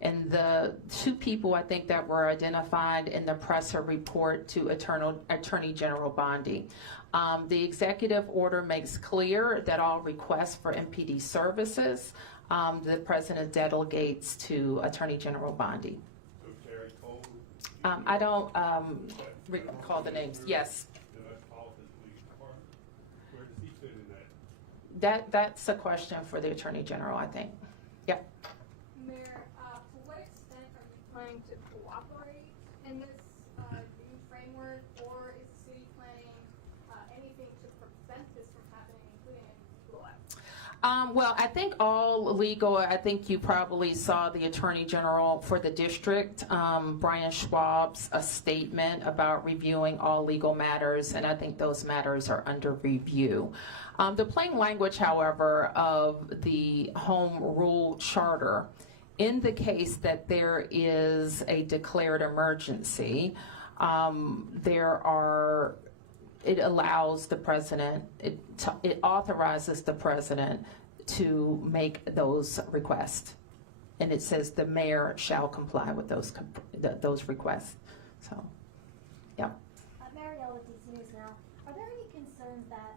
And the two people I think that were identified in the presser report to Attorney General Bondi. The executive order makes clear that all requests for MPD services, the president delegates to Attorney General Bondi. I don't recall the names. Yes. That's a question for the Attorney General, I think. Yep. Mayor, to what extent are you planning to cooperate in this new framework, or is the city planning anything to prevent this from happening, including any school acts? Well, I think all legal, I think you probably saw the Attorney General for the district, Brian Schwab's a statement about reviewing all legal matters, and I think those matters are under review. The plain language, however, of the Home Rule Charter indicates that there is a declared emergency. It allows the president, it authorizes the president to make those requests. And it says the mayor shall comply with those requests. So, yeah. Marielle with DC News Now. Are there any concerns that,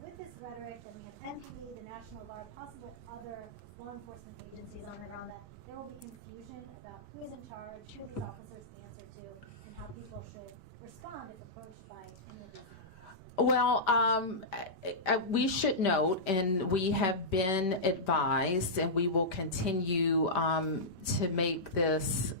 with this rhetoric that we have MPD, the National Guard, possibly other law enforcement agencies on the ground, that there will be confusion about who is in charge, who these officers answer to, and how people should respond if approached by any of these? Well, we should note, and we have been advised, and we will continue to make this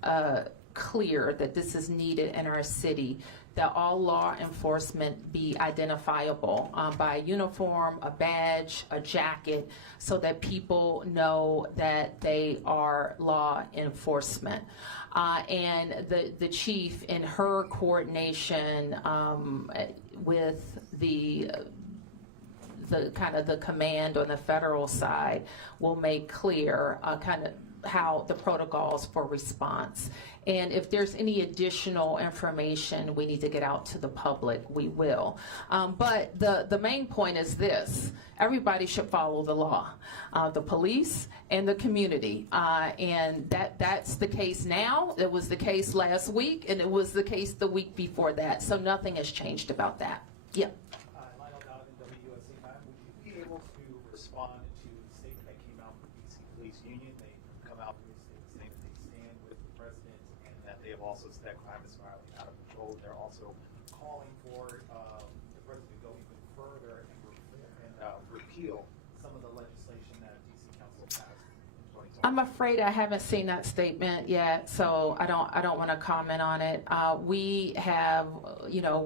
clear that this is needed in our city, that all law enforcement be identifiable by a uniform, a badge, a jacket, so that people know that they are law enforcement. And the chief, in her coordination with the kind of the command on the federal side, will make clear kind of how the protocols for response. And if there's any additional information we need to get out to the public, we will. But the main point is this: everybody should follow the law, the police and the community. And that's the case now. It was the case last week, and it was the case the week before that. So nothing has changed about that. Yeah. Lionel Donovan, WUSA. Would you be able to respond to the statement that came out from the DC Police Union? They come out with a statement saying that they stand with the president, and that they have also said that crime is spiraling out of control. They're also calling for the president to go even further and repeal some of the legislation that DC Council passed in 2020. I'm afraid I haven't seen that statement yet, so I don't want to comment on it. We have,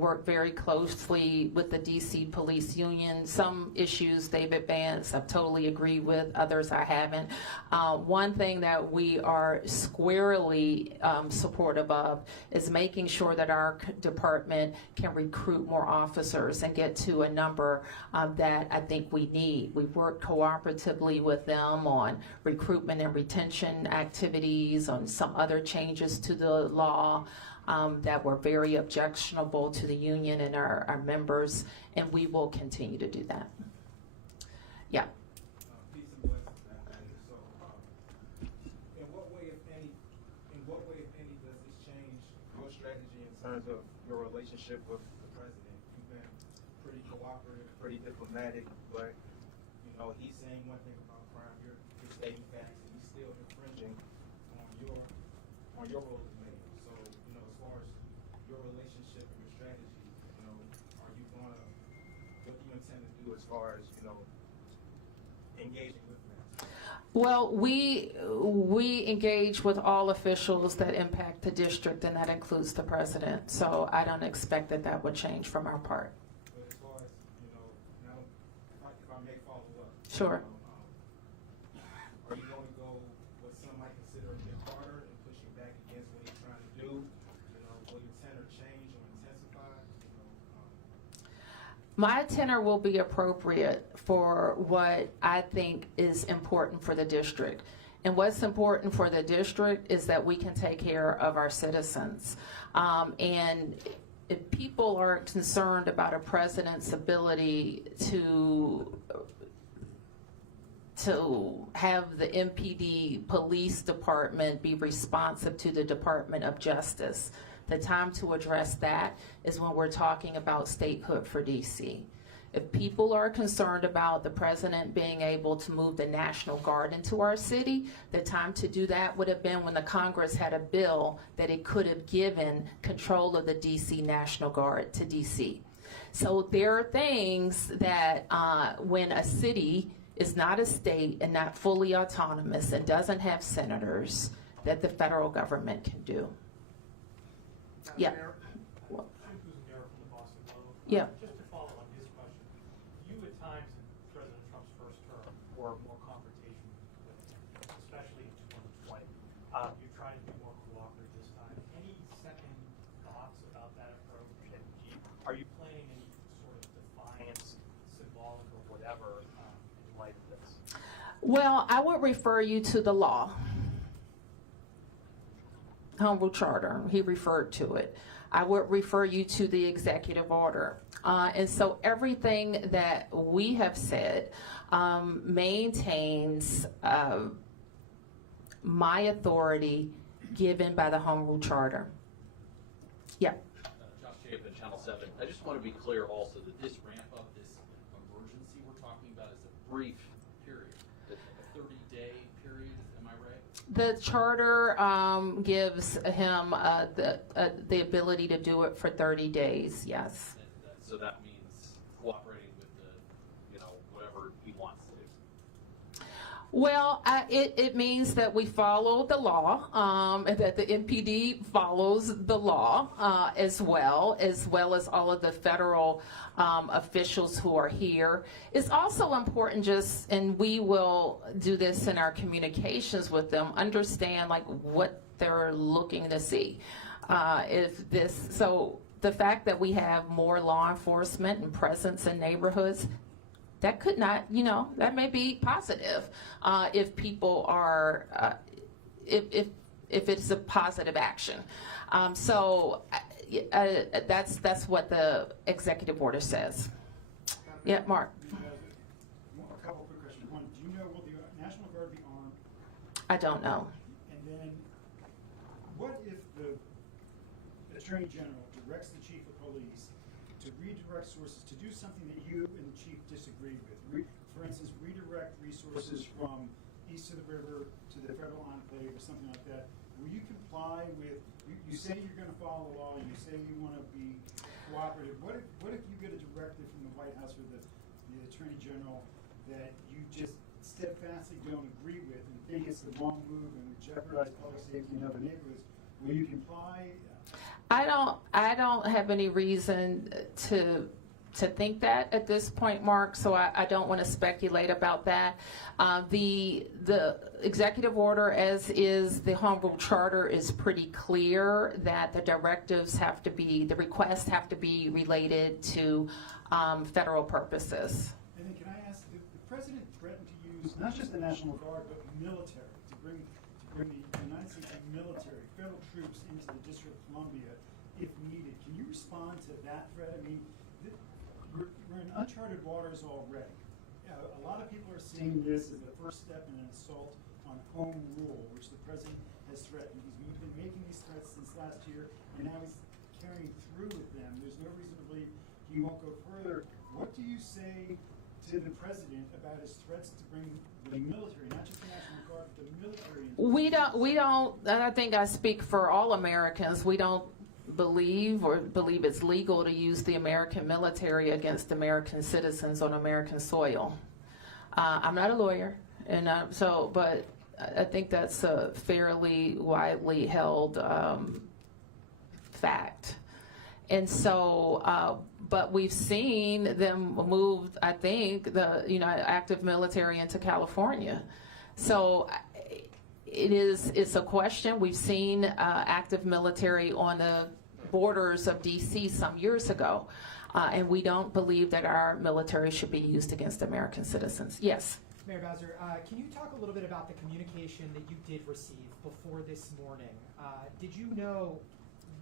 worked very closely with the DC Police Union. Some issues they've advanced, I've totally agree with. Others I haven't. One thing that we are squarely supportive of is making sure that our department can recruit more officers and get to a number that I think we need. We've worked cooperatively with them on recruitment and retention activities, on some other changes to the law that were very objectionable to the union and our members, and we will continue to do that. Yeah. Peace and blessings. So, in what way, if any, does this change your strategy in terms of your relationship with the president? You've been pretty cooperative, pretty diplomatic, but he's saying one thing about crime, you're stating facts, and he's still infringing on your role as mayor. So, as far as your relationship and your strategy, what do you intend to do as far as, engaging with them? Well, we engage with all officials that impact the district, and that includes the president. So I don't expect that would change from our part. But as far as, now, if I may follow up. Sure. Are you going to go what some might consider a bit harder and pushing back against what he's trying to do? Will your tenor change or intensify? My tenor will be appropriate for what I think is important for the district. And what's important for the district is that we can take care of our citizens. And if people are concerned about a president's ability to to have the MPD police department be responsive to the Department of Justice. The time to address that is when we're talking about statehood for DC. If people are concerned about the president being able to move the National Guard into our city, the time to do that would have been when the Congress had a bill that it could have given control of the DC National Guard to DC. So there are things that when a city is not a state and not fully autonomous and doesn't have senators, that the federal government can do. Yeah. Mayor, Jim Kuznier from the Boston Globe. Yeah. Just to follow on his question, you at times in President Trump's first term were more confrontation with him, especially in 2020. You're trying to be more cooperative this time. Any second thoughts about that approach? Are you planning any sort of defiance, symbolic or whatever, in light of this? Well, I would refer you to the law. Home Rule Charter, he referred to it. I would refer you to the executive order. And so everything that we have said maintains my authority given by the Home Rule Charter. Yeah. Josh Chapin, Channel 7. I just want to be clear also that this ramp up, this emergency we're talking about is a brief period. A 30-day period, am I right? The charter gives him the ability to do it for 30 days, yes. So that means cooperating with the, whatever he wants to do. Well, it means that we follow the law, and that the MPD follows the law as well as all of the federal officials who are here. It's also important and we will do this in our communications with them, understand like what they're looking to see. So the fact that we have more law enforcement and presence in neighborhoods, that could not, that may be positive if people are, if it's a positive action. So that's what the executive order says. Yeah, Mark. A couple quick questions. One, do you know, will the National Guard be armed? I don't know. And then, what if the Attorney General directs the Chief of Police to redirect sources to do something that you and the Chief disagree with? For instance, redirect resources from east of the river to the federal enclave or something like that. Will you comply with, you say you're going to follow the law, you say you want to be cooperative. What if you get a directive from the White House or the Attorney General that you just steadfastly don't agree with and think it's the wrong move and would jeopardize public safety in other neighborhoods? Will you comply? I don't have any reason to think that at this point, Mark, so I don't want to speculate about that. The executive order, as is the Home Rule Charter, is pretty clear that the directives have to be, the requests have to be related to federal purposes. And then can I ask, the President threatened to use not just the National Guard, but military, to bring the United States military, federal troops into the District of Columbia if needed. Can you respond to that threat? I mean, we're in uncharted waters already. A lot of people are seeing this as the first step in an assault on home rule, which the president has threatened. He's been making these threats since last year, and now he's carrying through with them. There's no reason to believe he won't go further. What do you say to the president about his threats to bring the military, not just the National Guard, but the military? We don't, and I think I speak for all Americans, we don't believe it's legal to use the American military against American citizens on American soil. I'm not a lawyer, and but I think that's a fairly widely held fact. And so, but we've seen them move, I think, the active military into California. So it's a question. We've seen active military on the borders of DC some years ago, and we don't believe that our military should be used against American citizens. Yes? Mayor Bowser, can you talk a little bit about the communication that you did receive before this morning? Did you know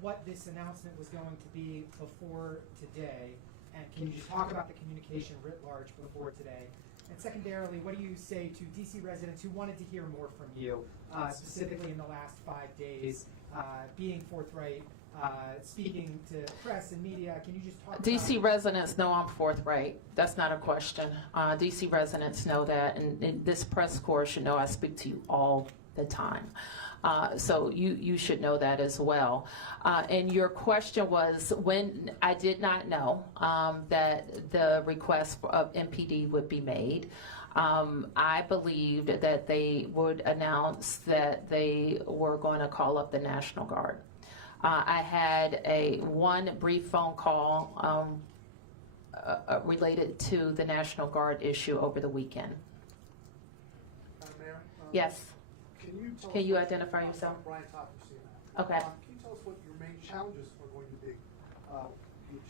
what this announcement was going to be before today? And can you just talk about the communication writ large before today? And secondarily, what do you say to DC residents who wanted to hear more from you, specifically in the last 5 days, being forthright, speaking to press and media? Can you just talk DC about residents know I'm forthright. That's not a question. DC residents know that, and this press corps should know I speak to you all the time. So you should know that as well. And your question was, when I did not know that the request of MPD would be made. I believed that they would announce that they were going to call up the National Guard. I had one brief phone call related to the National Guard issue over the weekend. Mayor? Yes. Can you identify yourself? Brian Topper, CNN. Okay. Can you tell us what your main challenges are going to be?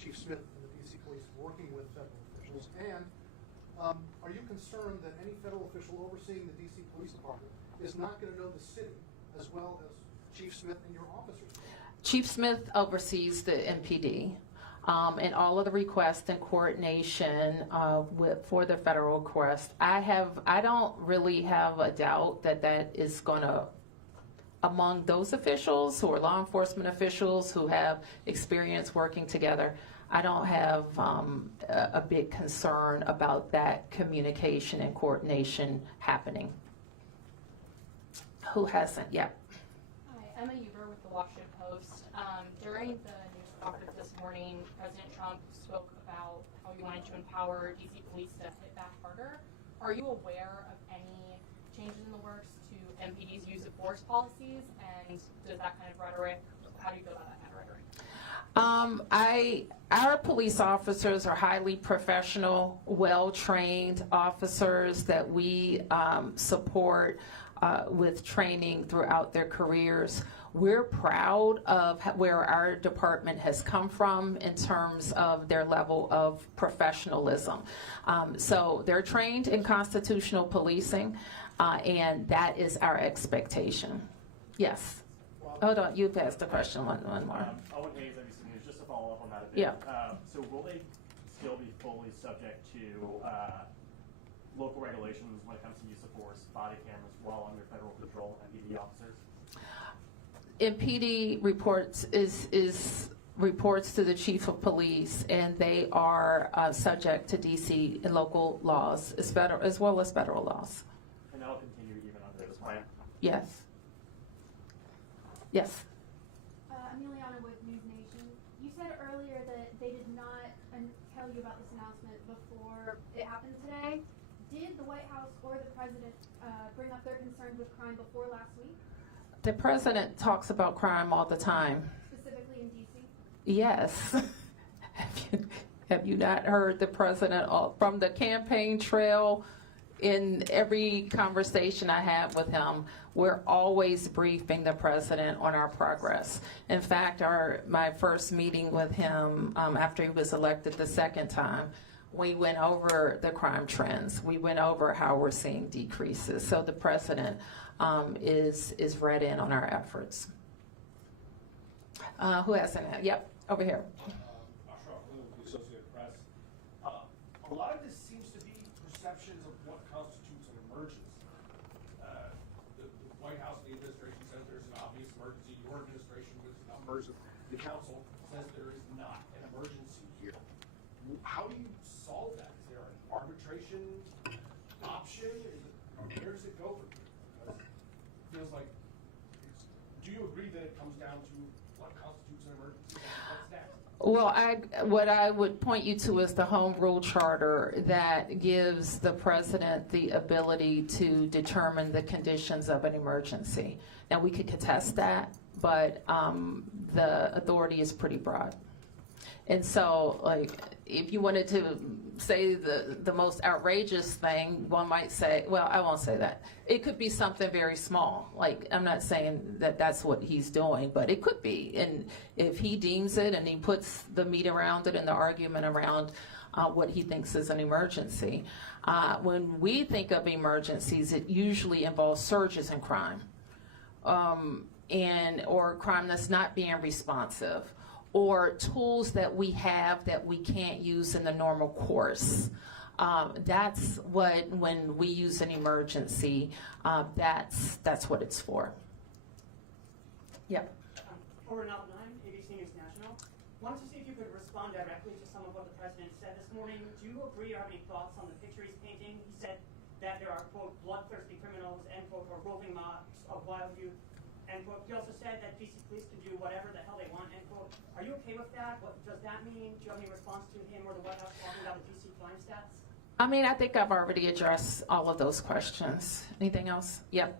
Chief Smith and the DC Police working with federal officials, and are you concerned that any federal official overseeing the DC Police Department is not going to know the city as well as Chief Smith and your officers? Chief Smith oversees the MPD, and all of the requests and coordination for the federal request. I don't really have a doubt that that is going to, among those officials who are law enforcement officials who have experience working together, I don't have a big concern about that communication and coordination happening. Who hasn't yet? Hi, Emma Huber with the Washington Post. During the news conference this morning, President Trump spoke about how he wanted to empower DC police to hit back harder. Are you aware of any changes in the works to MPD's use of force policies, and does that kind of rhetoric, how do you feel about that kind of rhetoric? Our police officers are highly professional, well-trained officers that we support with training throughout their careers. We're proud of where our department has come from in terms of their level of professionalism. So they're trained in constitutional policing, and that is our expectation. Yes. Hold on, you've asked a question, one more. Owen Hayes, NBC News, just to follow up on that a bit. Yeah. So will they still be fully subject to local regulations when it comes to use of force, body cameras, while under federal control, MPD officers? MPD reports to the chief of police, and they are subject to DC and local laws as well as federal laws. And that'll continue even under this plan? Yes. Yes. Emiliana with News Nation. You said earlier that they did not tell you about this announcement before it happened today. Did the White House or the president bring up their concerns with crime before last week? The president talks about crime all the time. Specifically in D.C.? Yes. Have you not heard the president from the campaign trail? In every conversation I have with him, we're always briefing the president on our progress. In fact, my first meeting with him after he was elected the second time, we went over the crime trends. We went over how we're seeing decreases. So the president is read in on our efforts. Who has that? Yep, over here. Associated Press. A lot of this seems to be perceptions of what constitutes an emergency. The White House, the administration says there's an obvious emergency. Your administration, with numbers, the council says there is not an emergency here. How do you solve that? Is there an arbitration option? Where does it go from here? Because it feels like, do you agree that it comes down to what constitutes an emergency and what's next? Well, what I would point you to is the Home Rule Charter that gives the president the ability to determine the conditions of an emergency. Now, we could contest that, but the authority is pretty broad. And so, like, if you wanted to say the most outrageous thing, one might say, well, I won't say that. It could be something very small. Like, I'm not saying that that's what he's doing, but it could be. And if he deems it and he puts the meat around it and the argument around what he thinks is an emergency. When we think of emergencies, it usually involves surges in crime or crime that's not being responsive, or tools that we have that we can't use in the normal course. That's what, when we use an emergency, that's what it's for. Yep. Over and out 9, ABC News National. Wanted to see if you could respond directly to some of what the president said this morning. Do you agree or have any thoughts on the picture he's painting? He said that there are, quote, bloodthirsty criminals, end quote, or roving mobs of wild youth, end quote. He also said that DC police can do whatever the hell they want, end quote. Are you okay with that? What does that mean? Do you have any response to him or the White House talking about the DC crime stats? I mean, I think I've already addressed all of those questions. Anything else? Yep.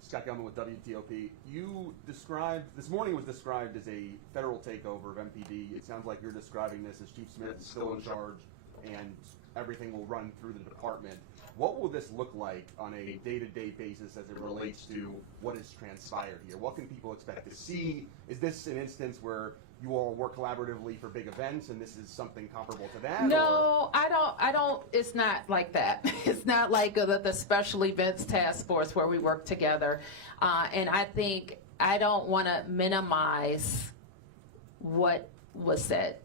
Scott Gelman with WTOP. You described, this morning was described as a federal takeover of MPD. It sounds like you're describing this as Chief Smith is still in charge and everything will run through the department. What will this look like on a day-to-day basis as it relates to what has transpired here? What can people expect to see? Is this an instance where you all work collaboratively for big events and this is something comparable to that? No, I don't, it's not like that. It's not like the special events task force where we work together. And I think I don't want to minimize what was said.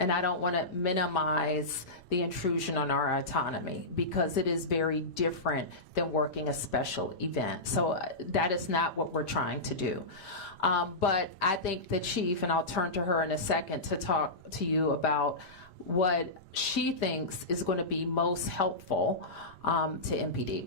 And I don't want to minimize the intrusion on our autonomy because it is very different than working a special event. So that is not what we're trying to do. But I think the chief, and I'll turn to her in a second to talk to you about what she thinks is going to be most helpful to MPD.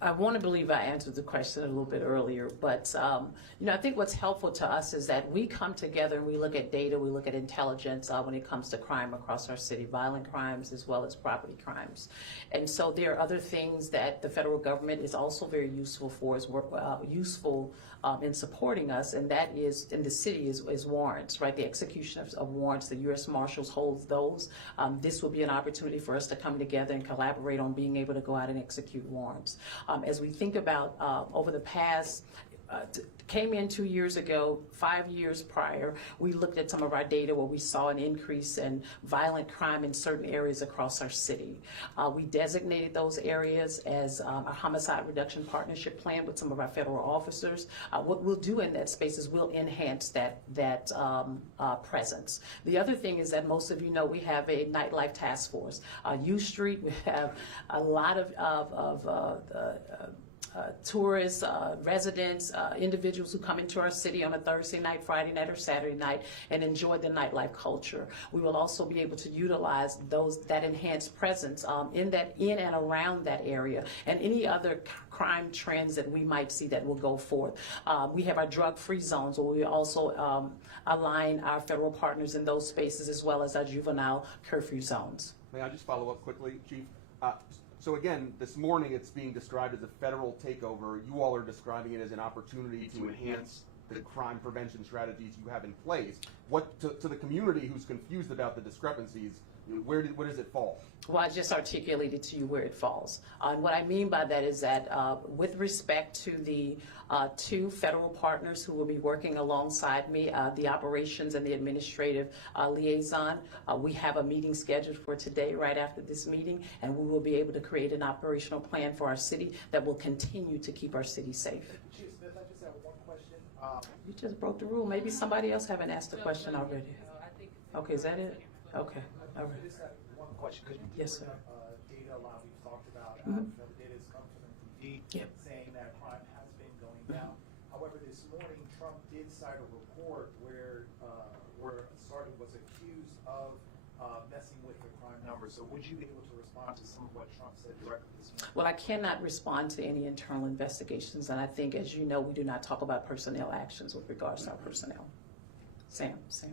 I want to believe I answered the question a little bit earlier, but I think what's helpful to us is that we come together and we look at data, we look at intelligence when it comes to crime across our city, violent crimes as well as property crimes. And so there are other things that the federal government is also very useful for, in supporting us, and that is, in the city, is warrants, right? The execution of warrants, the U.S. Marshals holds those. This will be an opportunity for us to come together and collaborate on being able to go out and execute warrants. As we think about over the past, came in 2 years ago, 5 years prior, we looked at some of our data where we saw an increase in violent crime in certain areas across our city. We designated those areas as a homicide reduction partnership plan with some of our federal officers. What we'll do in that space is we'll enhance that presence. The other thing is that most of you know we have a nightlife task force. U Street, we have a lot of tourists, residents, individuals who come into our city on a Thursday night, Friday night, or Saturday night and enjoy the nightlife culture. We will also be able to utilize that enhanced presence in and around that area and any other crime trends that we might see that will go forth. We have our drug-free zones where we also align our federal partners in those spaces as well as our juvenile curfew zones. May I just follow up quickly, Chief? So again, this morning it's being described as a federal takeover. You all are describing it as an opportunity to enhance the crime prevention strategies you have in place. What to the community who's confused about the discrepancies, where does it fall? Well, I just articulated to you where it falls. And what I mean by that is that with respect to the 2 federal partners who will be working alongside me, the operations and the administrative liaison, we have a meeting scheduled for today right after this meeting, and we will be able to create an operational plan for our city that will continue to keep our city safe. Chief Smith, I just have one question. You just broke the rule. Maybe somebody else haven't asked the question already. Okay, is that it? Okay, all right. I just have one question, because you Yes, sir. data a lot we've talked about. Mhm. The data has come from MPD Yep. saying that crime has been going down. However, this morning Trump did cite a report where a sergeant was accused of messing with the crime numbers. So would you be able to respond to some of what Trump said directly this morning? Well, I cannot respond to any internal investigations, and I think, as you know, we do not talk about personnel actions with regards to our personnel. Sam. A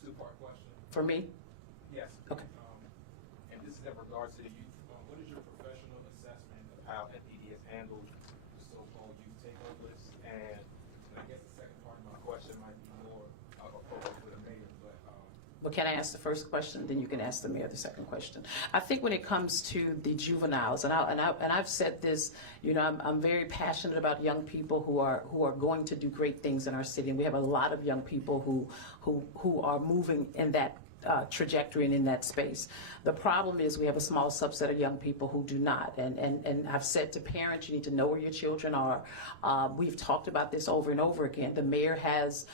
two-part question. For me? Yes. Okay. And this is in regards to the youth. What is your professional assessment of how MPD has handled the so-called youth takeovers? And I guess the second part of my question might be more appropriate for the mayor, but Well, can I ask the first question, then you can ask the mayor the second question. I think when it comes to the juveniles, and I've said this, I'm very passionate about young people who are going to do great things in our city, and we have a lot of young people who are moving in that trajectory and in that space. The problem is we have a small subset of young people who do not. And I've said to parents, you need to know where your children are. We've talked about this over and over again. The mayor has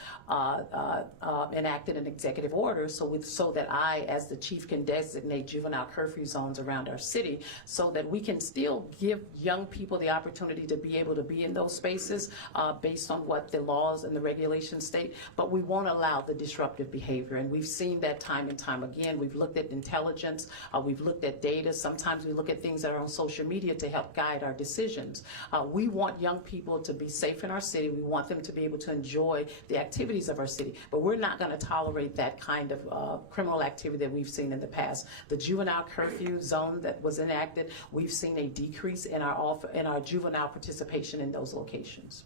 enacted an executive order so that I, as the chief, can designate juvenile curfew zones around our city so that we can still give young people the opportunity to be able to be in those spaces based on what the laws and the regulations state, but we won't allow the disruptive behavior. And we've seen that time and time again. We've looked at intelligence, we've looked at data. Sometimes we look at things that are on social media to help guide our decisions. We want young people to be safe in our city. We want them to be able to enjoy the activities of our city, but we're not going to tolerate that kind of criminal activity that we've seen in the past. The juvenile curfew zone that was enacted, we've seen a decrease in our juvenile participation in those locations.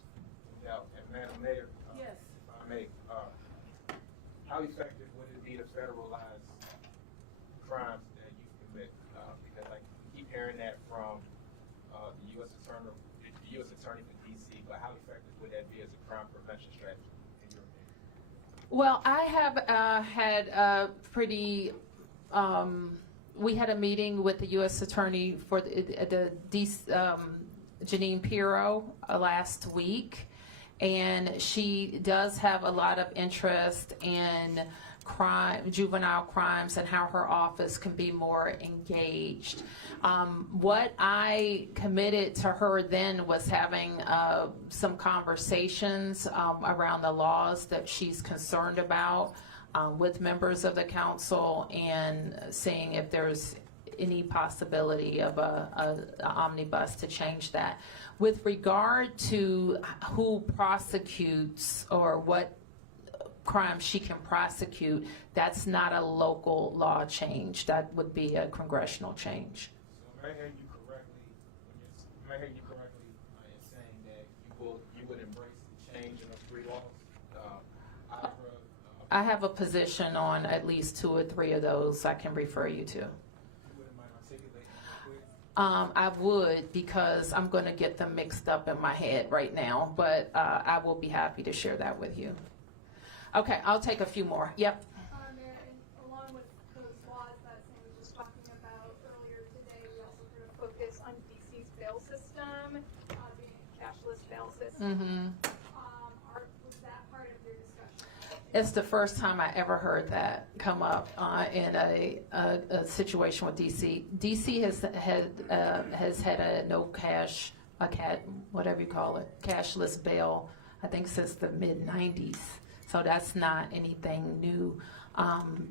Now, and Madam Mayor, Yes. if I may, how effective would it be to federalize crimes that you commit? Because I keep hearing that from the U.S. Attorney for D.C., but how effective would that be as a crime prevention strategy in your opinion? Well, I have had a pretty, we had a meeting with the U.S. Attorney for Janine Pirro last week, and she does have a lot of interest in juvenile crimes and how her office can be more engaged. What I committed to her then was having some conversations around the laws that she's concerned about with members of the council and seeing if there's any possibility of an omnibus to change that. With regard to who prosecutes or what crime she can prosecute, that's not a local law change. That would be a congressional change. So if I heard you correctly, in saying that you would embrace the change in those three laws? I have a position on at least 2 or 3 of those I can refer you to. I would, because I'm going to get them mixed up in my head right now, but I will be happy to share that with you. Okay, I'll take a few more. Yep. Mayor, and along with those laws that Sam was just talking about earlier today, we also heard a focus on DC's bail system, being a cashless bail system. Was that part of your discussion? It's the first time I ever heard that come up in a situation with DC. DC has had a no cash, whatever you call it, cashless bail, I think since the mid-90s. So that's not anything new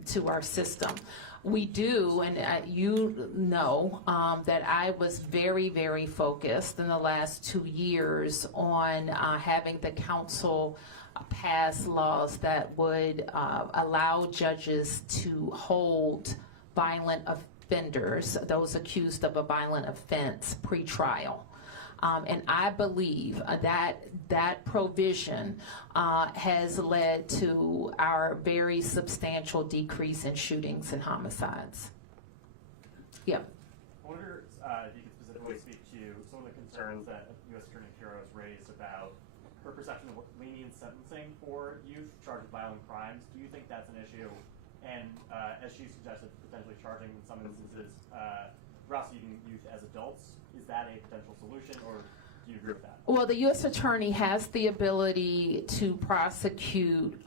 to our system. We do, and you know, that I was very, very focused in the last 2 years on having the council pass laws that would allow judges to hold violent offenders, those accused of a violent offense, pre-trial. And I believe that provision has led to our very substantial decrease in shootings and homicides. Yeah. I wonder if you could specifically speak to some of the concerns that U.S. Attorney Pirro has raised about her perception of lenient sentencing for youth charged with violent crimes. Do you think that's an issue? And as she suggested, potentially charging in some instances prosecuting youth as adults, is that a potential solution, or do you agree with that? Well, the U.S. Attorney has the ability to prosecute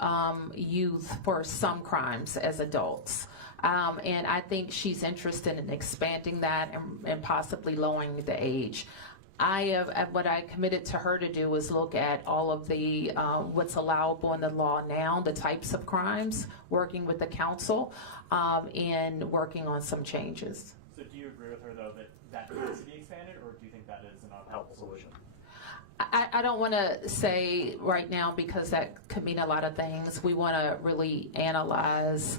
youth for some crimes as adults. And I think she's interested in expanding that and possibly lowering the age. What I committed to her to do is look at all of the what's allowable in the law now, the types of crimes, working with the council, and working on some changes. So do you agree with her, though, that needs to be expanded, or do you think that is an helpful solution? I don't want to say right now, because that could mean a lot of things. We want to really analyze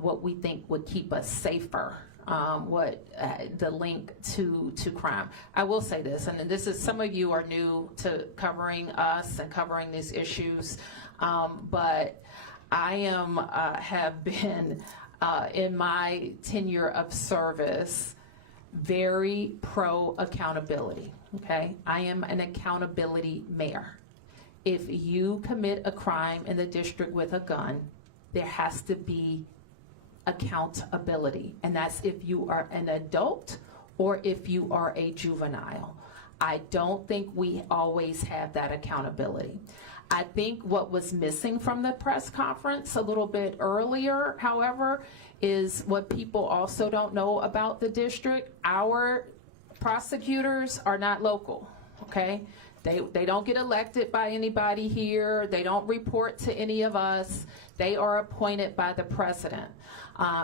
what we think would keep us safer, the link to crime. I will say this, and this is, some of you are new to covering us and covering these issues, but I have been in my tenure of service very pro accountability. Okay, I am an accountability mayor. If you commit a crime in the district with a gun, there has to be accountability, and that's if you are an adult or if you are a juvenile. I don't think we always have that accountability. I think what was missing from the press conference a little bit earlier, however, is what people also don't know about the district. Our prosecutors are not local, okay? They don't get elected by anybody here. They don't report to any of us. They are appointed by the president.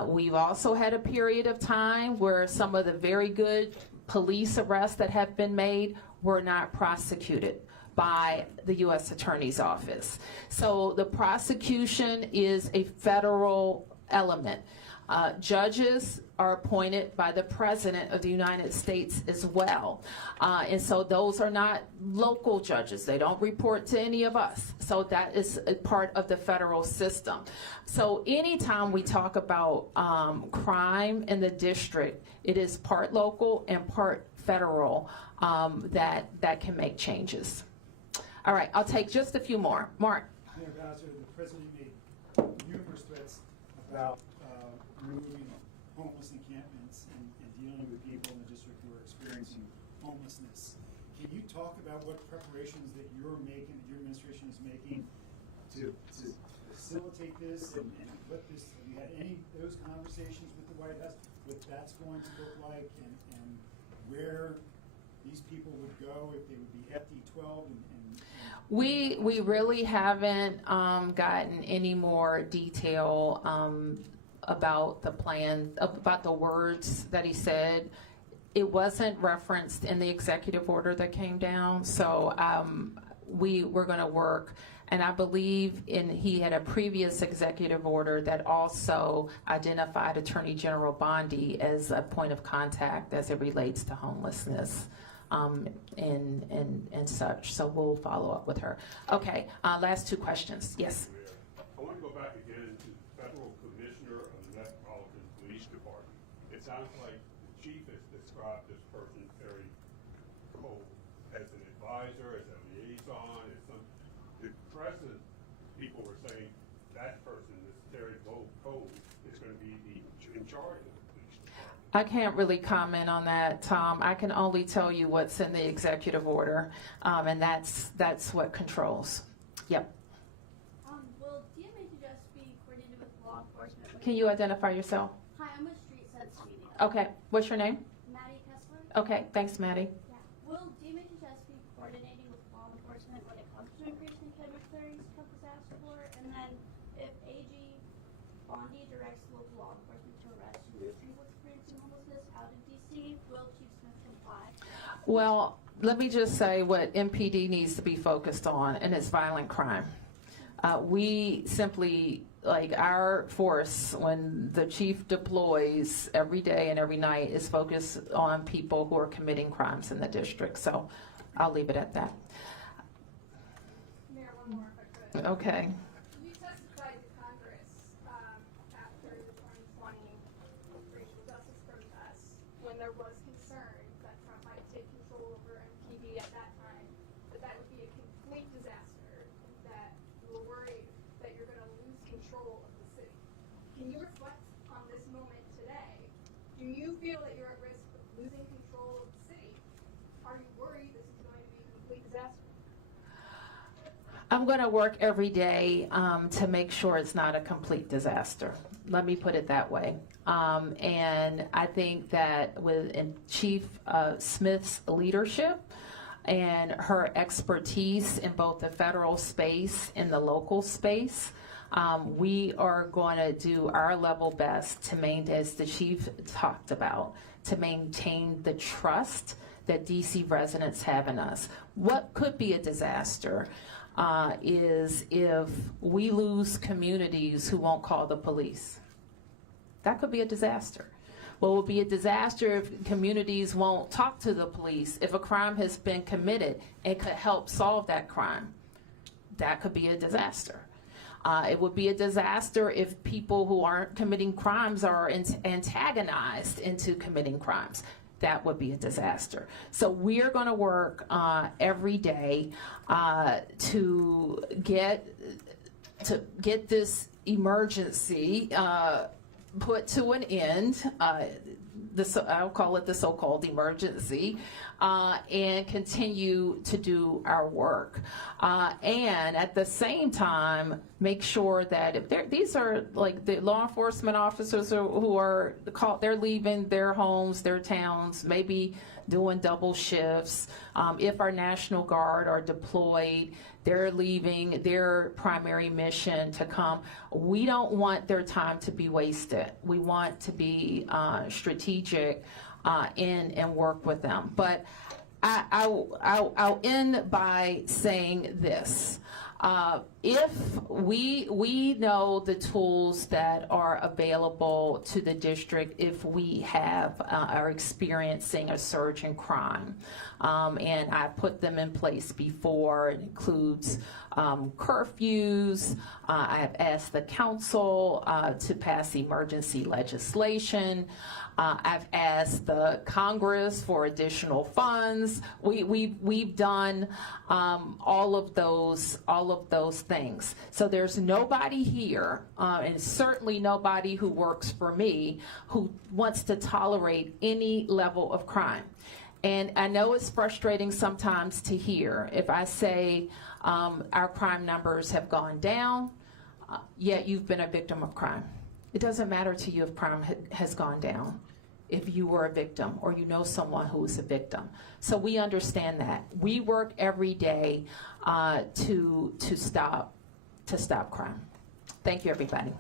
We've also had a period of time where some of the very good police arrests that have been made were not prosecuted by the U.S. Attorney's Office. So the prosecution is a federal element. Judges are appointed by the President of the United States as well. And so those are not local judges. They don't report to any of us. So that is a part of the federal system. So anytime we talk about crime in the district, it is part local and part federal that can make changes. All right, I'll take just a few more. Mark. Mayor Bowser, the president made numerous threats about removing homeless encampments and dealing with people in the district who are experiencing homelessness. Can you talk about what preparations that you're making, that your administration is making to facilitate this and what this, have you had any of those conversations with the White House, what that's going to look like and where these people would go if they would be FD12 We really haven't gotten any more detail about the plan, about the words that he said. It wasn't referenced in the executive order that came down, so we're going to work. And I believe he had a previous executive order that also identified Attorney General Bondi as a point of contact as it relates to homelessness. And such. So we'll follow up with her. Okay, last two questions. Yes. I want to go back again to the Federal Commissioner of the Metropolitan Police Department. It sounds like the chief has described this person very cold as an advisor, as a liaison, as some. The president, people were saying that person, this Terry Cole, is going to be in charge of the police department. I can't really comment on that, Tom. I can only tell you what's in the executive order, and that's what controls. Yep. Will DMA just be coordinated with law enforcement? Can you identify yourself? Hi, I'm with Street Sense Media. Okay. What's your name? Maddie Kessler. Okay. Thanks, Maddie. Yeah. Will DMA just be coordinating with law enforcement when it comes to increasing academic clearings to disaster for? And then if AG Bondi directs local law enforcement to arrest people experiencing homelessness out of DC, will Chief Smith comply? Well, let me just say what MPD needs to be focused on, and it's violent crime. We simply, like our force, when the chief deploys every day and every night, is focused on people who are committing crimes in the district. So I'll leave it at that. Mayor, one more if I could. Okay. You testified to Congress after the 2020 racial justice protests when there was concern that Trump might take control over MPD at that time, that would be a complete disaster, that you were worried that you're going to lose control of the city. Can you reflect on this moment today? Do you feel that you're at risk of losing control of the city? Are you worried this is going to be a complete disaster? I'm going to work every day to make sure it's not a complete disaster. Let me put it that way. And I think that with Chief Smith's leadership and her expertise in both the federal space and the local space, we are going to do our level best to maintain, as the chief talked about, to maintain the trust that DC residents have in us. What could be a disaster is if we lose communities who won't call the police. That could be a disaster. What will be a disaster if communities won't talk to the police if a crime has been committed and could help solve that crime. That could be a disaster. It would be a disaster if people who aren't committing crimes are antagonized into committing crimes. That would be a disaster. So we're going to work every day to get this emergency put to an end. I'll call it the so-called emergency, and continue to do our work. And at the same time, make sure that if these are like the law enforcement officers who are called, they're leaving their homes, their towns, maybe doing double shifts. If our National Guard are deployed, they're leaving their primary mission to come. We don't want their time to be wasted. We want to be strategic and work with them. But I'll end by saying this. If we know the tools that are available to the district if we are experiencing a surge in crime, and I put them in place before. It includes curfews. I have asked the council to pass emergency legislation. I've asked the Congress for additional funds. We've done all of those things. So there's nobody here, and certainly nobody who works for me, who wants to tolerate any level of crime. And I know it's frustrating sometimes to hear if I say our crime numbers have gone down, yet you've been a victim of crime. It doesn't matter to you if crime has gone down, if you were a victim or you know someone who is a victim. So we understand that. We work every day to stop crime. Thank you, everybody.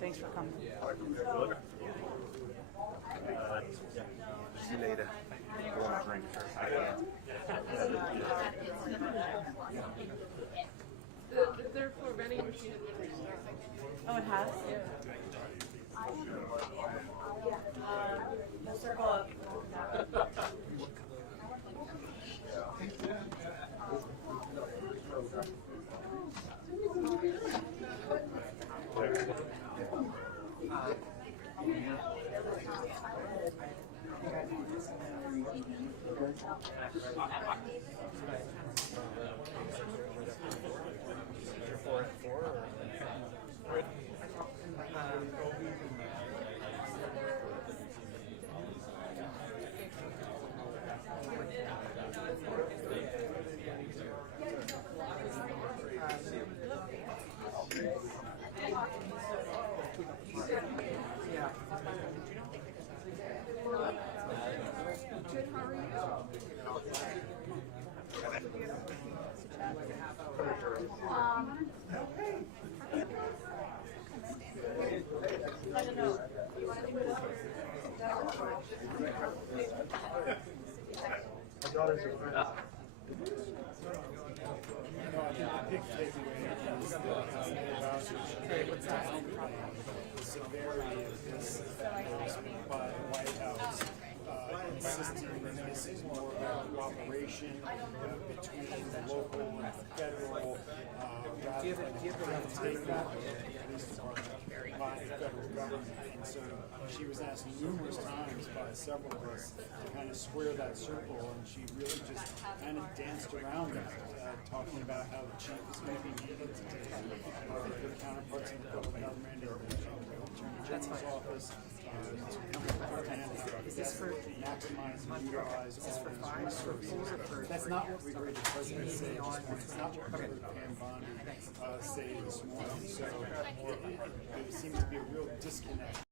Thanks for coming. See you later. Go on a drink. Their floor vending machine. Oh, it has? We'll circle up. She was asked numerous times by several of us to kind of square that circle, and she really just kind of danced around that, talking about how the chief is going to be needed to take their counterparts in the federal government and the Attorney General's office to come up with a plan to maximize and utilize all these resources. That's not what we heard the president say this morning. It's not what we heard Pam Bondi say this morning. So there seems to be a real disconnect.